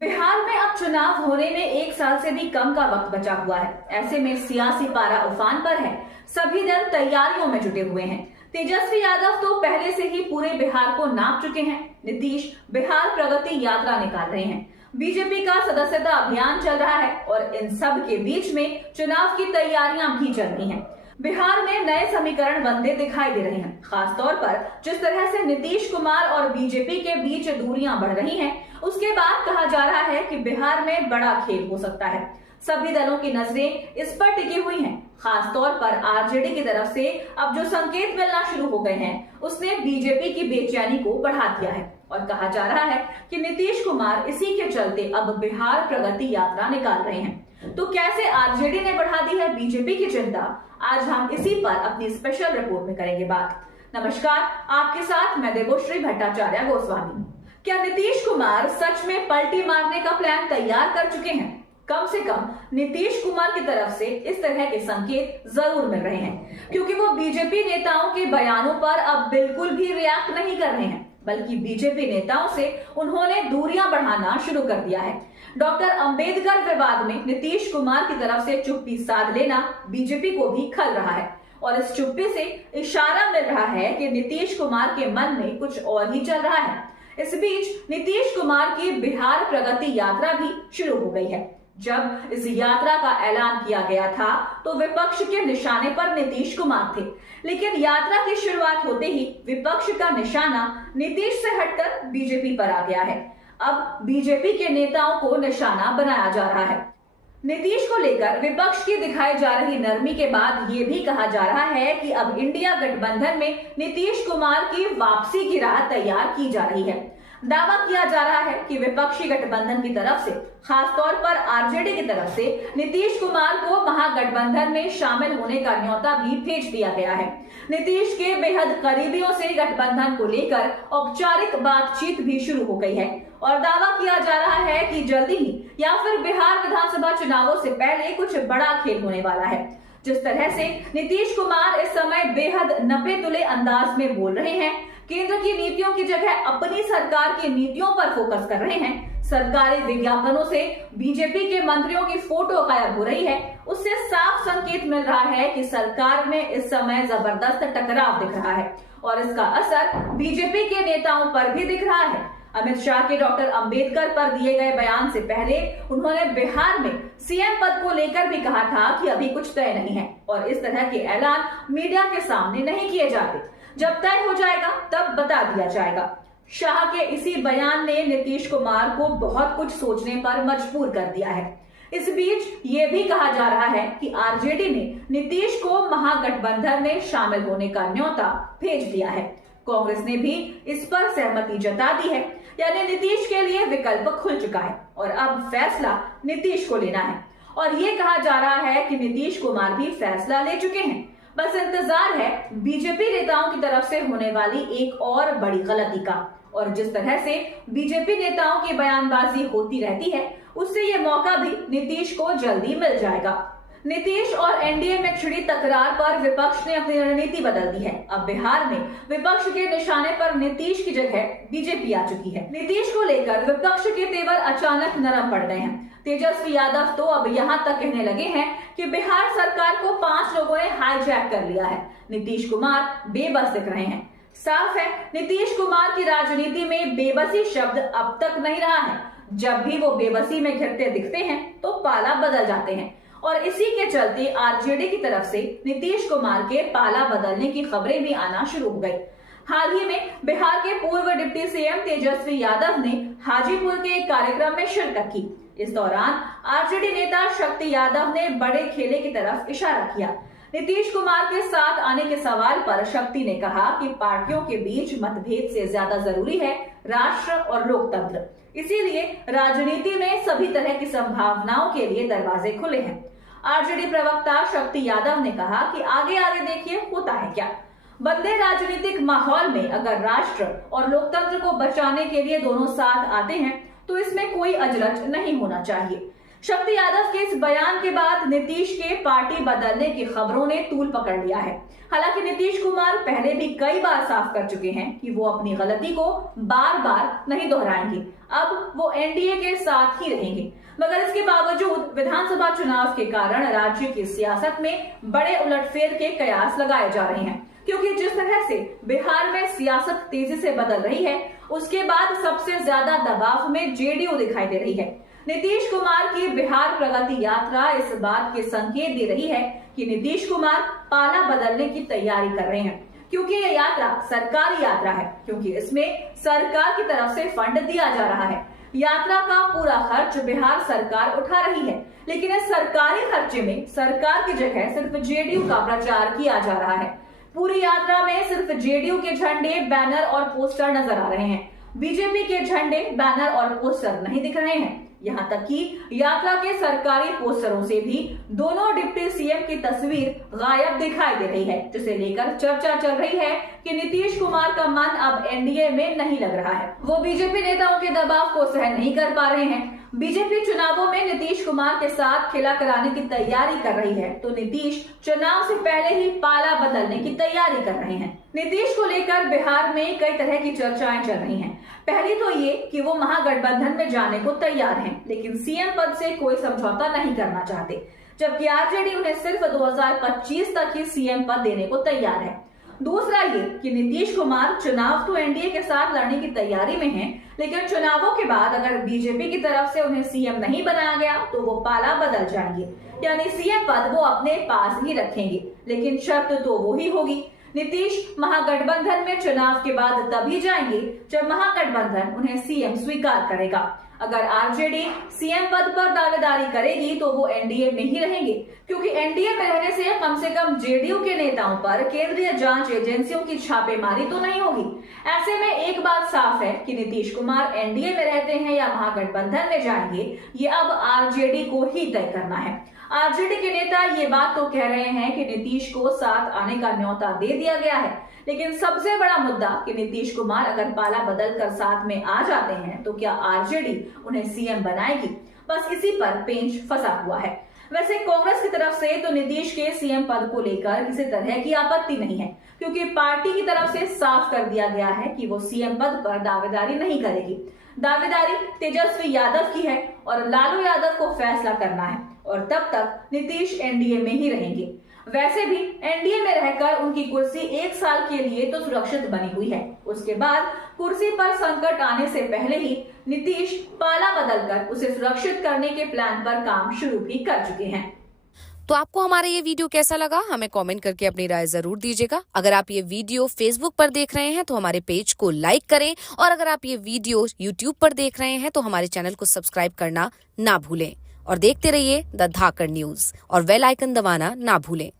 बिहार में अब चुनाव होने में 1 साल से भी कम का वक्त बचा हुआ है। ऐसे में सियासी पारा उफान पर है। सभी दल तैयारियों में जुटे हुए हैं। तेजस्वी यादव तो पहले से ही पूरे बिहार को नाप चुके हैं। नीतीश बिहार प्रगति यात्रा निकाल रहे हैं। बीजेपी का सदस्यता अभियान चल रहा है और इन सब के बीच में चुनाव की तैयारियां भी चल रही हैं। बिहार में नए समीकरण बनते दिखाई दे रहे हैं। खासतौर पर जिस तरह से नीतीश कुमार और बीजेपी के बीच दूरियां बढ़ रही हैं, उसके बाद कहा जा रहा है कि बिहार में बड़ा खेल हो सकता है। सभी दलों की नजरें इस पर टिकी हुई हैं। खासतौर पर आरजेडी की तरफ से अब जो संकेत मिलना शुरू हो गए हैं, उसने बीजेपी की बेचैनी को बढ़ा दिया है और कहा जा रहा है कि नीतीश कुमार इसी के चलते अब बिहार प्रगति यात्रा निकाल रहे हैं। तो कैसे आरजेडी ने बढ़ा दी है बीजेपी की चिंता, आज हम इसी पर अपनी स्पेशल रिपोर्ट में करेंगे बात। नमस्कार, आपके साथ मैं देवोश्री भट्टाचार्य गोस्वामी। क्या नीतीश कुमार सच में पलटी मारने का प्लान तैयार कर चुके हैं? कम से कम नीतीश कुमार की तरफ से इस तरह के संकेत जरूर मिल रहे हैं, क्योंकि वो बीजेपी नेताओं के बयानों पर अब बिल्कुल भी रिएक्ट नहीं कर रहे हैं, बल्कि बीजेपी नेताओं से उन्होंने दूरियां बढ़ाना शुरू कर दिया है। डॉक्टर अंबेडकर विवाद में नीतीश कुमार की तरफ से चुप्पी साध लेना बीजेपी को भी खल रहा है और इस चुप्पी से इशारा मिल रहा है कि नीतीश कुमार के मन में कुछ और ही चल रहा है। इस बीच नीतीश कुमार की बिहार प्रगति यात्रा भी शुरू हो गई है। जब इस यात्रा का ऐलान किया गया था तो विपक्ष के निशाने पर नीतीश कुमार थे, लेकिन यात्रा की शुरुआत होते ही विपक्ष का निशाना नीतीश से हटकर बीजेपी पर आ गया है। अब बीजेपी के नेताओं को निशाना बनाया जा रहा है। नीतीश को लेकर विपक्ष की दिखाई जा रही नरमी के बाद ये भी कहा जा रहा है कि अब इंडिया गठबंधन में नीतीश कुमार की वापसी की राह तैयार की जा रही है। दावा किया जा रहा है कि विपक्षी गठबंधन की तरफ से, खासतौर पर आरजेडी की तरफ से नीतीश कुमार को महागठबंधन में शामिल होने का न्योता भी भेज दिया गया है। नीतीश के बेहद करीबियों से गठबंधन को लेकर औपचारिक बातचीत भी शुरू हो गई है और दावा किया जा रहा है कि जल्दी ही या फिर बिहार विधानसभा चुनावों से पहले कुछ बड़ा खेल होने वाला है। जिस तरह से नीतीश कुमार इस समय बेहद नपे तुले अंदाज में बोल रहे हैं, केंद्र की नीतियों की जगह अपनी सरकार की नीतियों पर फोकस कर रहे हैं, सरकारी विज्ञापनों से बीजेपी के मंत्रियों की फोटो गायब हो रही है, उससे साफ संकेत मिल रहा है कि सरकार में इस समय जबरदस्त टकराव दिख रहा है और इसका असर बीजेपी के नेताओं पर भी दिख रहा है। अमित शाह के डॉक्टर अंबेडकर पर दिए गए बयान से पहले उन्होंने बिहार में सीएम पद को लेकर भी कहा था कि अभी कुछ तय नहीं है और इस तरह के ऐलान मीडिया के सामने नहीं किए जाते, जब तय हो जाएगा तब बता दिया जाएगा। शाह के इसी बयान ने नीतीश कुमार को बहुत कुछ सोचने पर मजबूर कर दिया है। इस बीच ये भी कहा जा रहा है कि आरजेडी ने नीतीश को महागठबंधन में शामिल होने का न्योता भेज दिया है। कांग्रेस ने भी इस पर सहमति जता दी है, यानी नीतीश के लिए विकल्प खुल चुका है और अब फैसला नीतीश को लेना है। और ये कहा जा रहा है कि नीतीश कुमार भी फैसला ले चुके हैं, बस इंतजार है बीजेपी नेताओं की तरफ से होने वाली एक और बड़ी गलती का। और जिस तरह से बीजेपी नेताओं की बयानबाजी होती रहती है, उससे ये मौका भी नीतीश को जल्दी मिल जाएगा। नीतीश और एनडीए में छिड़ी तकरार पर विपक्ष ने अपनी रणनीति बदल दी है। अब बिहार में विपक्ष के निशाने पर नीतीश की जगह बीजेपी आ चुकी है। नीतीश को लेकर विपक्ष के तेवर अचानक नरम पड़ गए हैं। तेजस्वी यादव तो अब यहाँ तक कहने लगे हैं कि बिहार सरकार को 5 लोगों ने हाईजैक कर लिया है। नीतीश कुमार बेबस दिख रहे हैं। साफ है, नीतीश कुमार की राजनीति में बेबसी शब्द अब तक नहीं रहा है। जब भी वो बेबसी में घिरते दिखते हैं तो पाला बदल जाते हैं और इसी के चलते आरजेडी की तरफ से नीतीश कुमार के पाला बदलने की खबरें भी आना शुरू हो गई। हाल ही में बिहार के पूर्व डिप्टी सीएम तेजस्वी यादव ने हाजीपुर के एक कार्यक्रम में शिरकत की। इस दौरान आरजेडी नेता शक्ति यादव ने बड़े खेले की तरफ इशारा किया। नीतीश कुमार के साथ आने के सवाल पर शक्ति ने कहा कि पार्टियों के बीच मतभेद से ज्यादा जरूरी है राष्ट्र और लोकतंत्र, इसीलिए राजनीति में सभी तरह की संभावनाओं के लिए दरवाजे खुले हैं। आरजेडी प्रवक्ता शक्ति यादव ने कहा कि आगे आगे देखिए होता है क्या। बदले राजनीतिक माहौल में अगर राष्ट्र और लोकतंत्र को बचाने के लिए दोनों साथ आते हैं तो इसमें कोई अजरज नहीं होना चाहिए। शक्ति यादव के इस बयान के बाद नीतीश के पार्टी बदलने की खबरों ने तूल पकड़ लिया है। हालांकि नीतीश कुमार पहले भी कई बार साफ कर चुके हैं कि वो अपनी गलती को बार बार नहीं दोहराएंगे, अब वो एनडीए के साथ ही रहेंगे। मगर इसके बावजूद विधानसभा चुनाव के कारण राज्य की सियासत में बड़े उलटफेर के कयास लगाए जा रहे हैं, क्योंकि जिस तरह से बिहार में सियासत तेजी से बदल रही है, उसके बाद सबसे ज्यादा दबाव में जेडीयू दिखाई दे रही है। नीतीश कुमार की बिहार प्रगति यात्रा इस बात के संकेत दे रही है कि नीतीश कुमार पाला बदलने की तैयारी कर रहे हैं, क्योंकि ये यात्रा सरकारी यात्रा है, क्योंकि इसमें सरकार की तरफ से फंड दिया जा रहा है। यात्रा का पूरा खर्च बिहार सरकार उठा रही है, लेकिन इस सरकारी खर्चे में सरकार की जगह सिर्फ जेडीयू का प्रचार किया जा रहा है। पूरी यात्रा में सिर्फ जेडीयू के झंडे, बैनर और पोस्टर नजर आ रहे हैं। बीजेपी के झंडे, बैनर और पोस्टर नहीं दिख रहे हैं। यहाँ तक कि यात्रा के सरकारी पोस्टरों से भी दोनों डिप्टी सीएम की तस्वीर गायब दिखाई दे रही है, जिसे लेकर चर्चा चल रही है कि नीतीश कुमार का मन अब एनडीए में नहीं लग रहा है। वो बीजेपी नेताओं के दबाव को सहन नहीं कर पा रहे हैं। बीजेपी चुनावों में नीतीश कुमार के साथ खेला कराने की तैयारी कर रही है, तो नीतीश चुनाव से पहले ही पाला बदलने की तैयारी कर रहे हैं। नीतीश को लेकर बिहार में कई तरह की चर्चाएं चल रही हैं। पहली तो ये कि वो महागठबंधन में जाने को तैयार हैं, लेकिन सीएम पद से कोई समझौता नहीं करना चाहते, जबकि आरजेडी उन्हें सिर्फ 2025 तक ही सीएम पद देने को तैयार है। दूसरा ये कि नीतीश कुमार चुनाव तो एनडीए के साथ लड़ने की तैयारी में हैं, लेकिन चुनावों के बाद अगर बीजेपी की तरफ से उन्हें सीएम नहीं बनाया गया तो वो पाला बदल जाएंगे, यानी सीएम पद वो अपने पास ही रखेंगे, लेकिन शर्त तो वो ही होगी। नीतीश महागठबंधन में चुनाव के बाद तभी जाएंगे जब महागठबंधन उन्हें सीएम स्वीकार करेगा। अगर आरजेडी सीएम पद पर दावेदारी करेगी तो वो एनडीए में ही रहेंगे, क्योंकि एनडीए में रहने से कम जेडीयू के नेताओं पर केंद्रीय जांच एजेंसियों की छापेमारी तो नहीं होगी। ऐसे में एक बात साफ है कि नीतीश कुमार एनडीए में रहते हैं या महागठबंधन में जाएंगे, ये अब आरजेडी को ही तय करना है। आरजेडी के नेता ये बात तो कह रहे हैं कि नीतीश को साथ आने का न्योता दे दिया गया है, लेकिन सबसे बड़ा मुद्दा कि नीतीश कुमार अगर पाला बदल कर साथ में आ जाते हैं तो क्या आरजेडी उन्हें सीएम बनाएगी, बस इसी पर पेंच फंसा हुआ है। वैसे कांग्रेस की तरफ से तो नीतीश के सीएम पद को लेकर किसी तरह की आपत्ति नहीं है, क्योंकि पार्टी की तरफ से साफ कर दिया गया है कि वो सीएम पद पर दावेदारी नहीं करेगी। दावेदारी तेजस्वी यादव की है और लालू यादव को फैसला करना है, और तब तक नीतीश एनडीए में ही रहेंगे। वैसे भी एनडीए में रहकर उनकी कुर्सी 1 साल के लिए तो सुरक्षित बनी हुई है, उसके बाद कुर्सी पर संकट आने से पहले ही नीतीश पाला बदलकर उसे सुरक्षित करने के प्लान पर काम शुरू भी कर चुके हैं। तो आपको हमारा ये वीडियो कैसा लगा, हमें कमेंट करके अपनी राय जरूर दीजिएगा। अगर आप ये वीडियो फेसबुक पर देख रहे हैं तो हमारे पेज को लाइक करें, और अगर आप ये वीडियो यूट्यूब पर देख रहे हैं तो हमारे चैनल को सब्सक्राइब करना ना भूलें, और देखते रहिए द धाकड़ न्यूज और बेल आइकन दबाना ना भूलें।